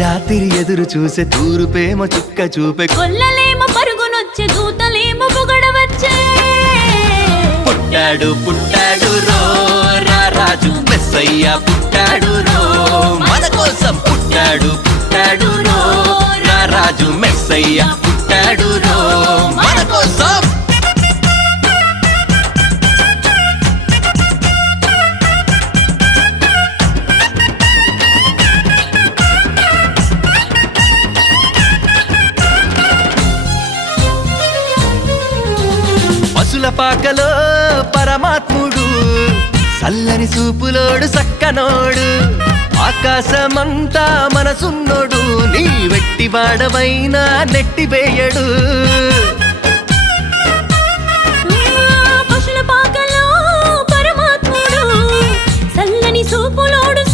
రాత్రి ఎదురు చూసే తూరుపేమో చుక్క చూపే కొల్లలేమో పరుగునొచ్చే దూతలేమో పొగడవచ్చే పుట్టాడు పుట్టాడు రో రారాజు మెస్సయ్య పుట్టాడు రో మన కోసం పుట్టాడు పుట్టాడు రో రారాజు మెస్సయ్య పుట్టాడు రో మన కోసం పశుల పాకలో పరమాత్ముడు చల్లని చూపులోడు సక్కనోడు ఆకాశమంతా మనసున్నోడు నీ వెట్టి వాడవైనా నెట్టివేయడు పశుల పాకలో పరమాత్ముడు చల్లని చూపులోడు